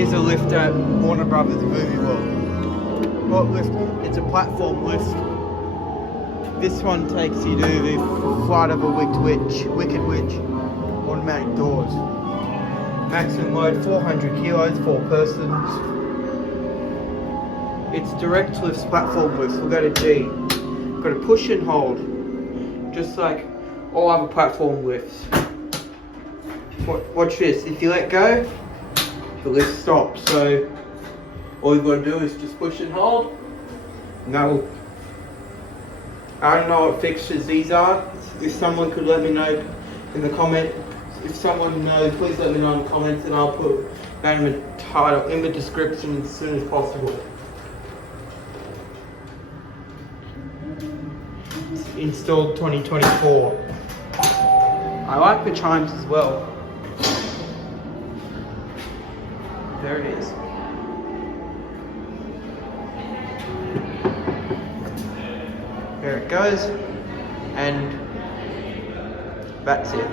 Here's a lift at Warner Brothers Movie World. What lift? It's a platform lift. This one takes you to the flight of a Wicked Witch. Automatic doors. Maximum load 400 kilos, 4 persons. It's DirectLifts platform lift. We'll go to G. Got to push and hold, just like all other platform lifts. Watch this. If you let go, the lift stops. So all you've got to do is just push and hold. No. I don't know what fixtures these are. If someone could let me know in the comment. If someone knows, please let me know in the comments, and I'll put that in the title, in the description as soon as possible. It's installed 2024. I like the chimes as well. There it is. There it goes, and that's it.